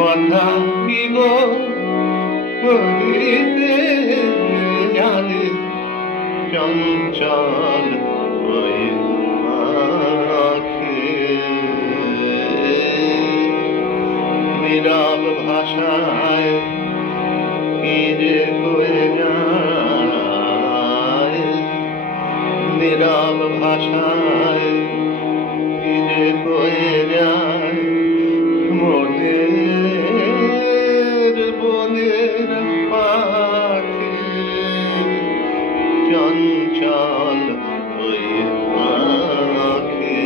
কথা কি গো বলিতে জানে চঞ্চল ওই আঁখে নীরব ভাষায় কি যে কয়ে যায় নীরব ভাষায় কি যে কয়ে যায় মনের বনের পাখি চঞ্চল ওই আঁখে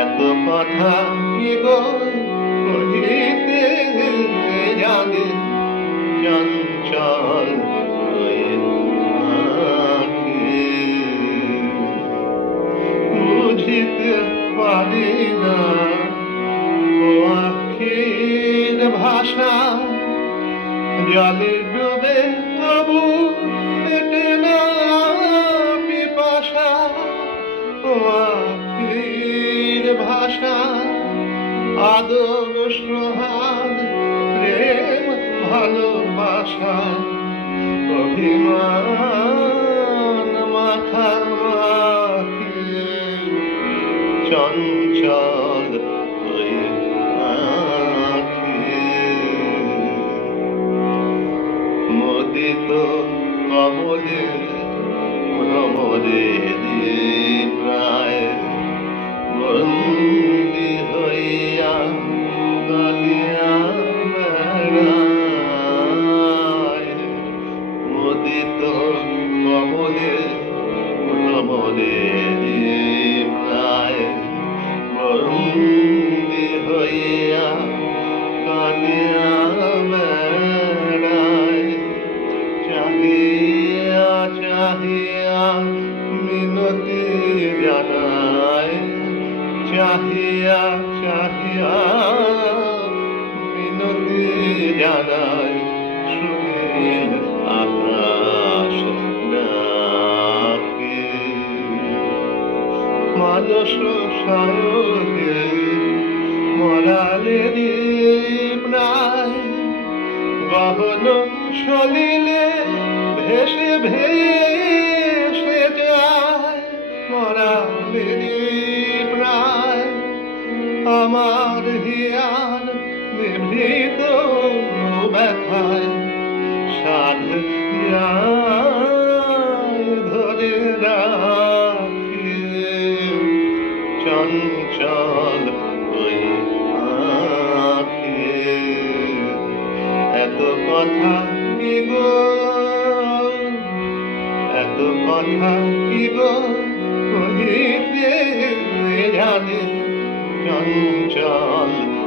এত কথা কি গো কহিতে জানে চঞ্চল ওই আঁখে বুঝিতে পারি না ও আখির ভাষা জলে ডুবে তবু মেটে না পিপাসা ও আখির ভাষা আদর সোহাগ প্রেম ভালোবাসা অভিমান মাখামাখি চঞ্চল ওই আঁখে মোদিত কমলে ভ্রমরে প্রায় বন্দি হইয়া কাঁদিয়া বেড়ায় মোদিত কমলে ভ্রমরে প্রায় বন্দি হইয়া কাঁদিয়া বেড়ায় চাহিয়া চাহিয়া মিনতি জানায় চাহিয়া চাহিয়া মিনতি জানায় সুনীল আকাশ ডাকে মানস সায়কে মরালেরি প্রায় গহন সলিলে ভেসে ভেসে যায় মরালেরি প্রায় আমার হিয়ার নিভৃত ব্যথায় সাধ ধরে রাখি চঞ্চল ওই আঁখে এত কথা কি গো এত কথা কি গো কহিতে জানে চঞ্চল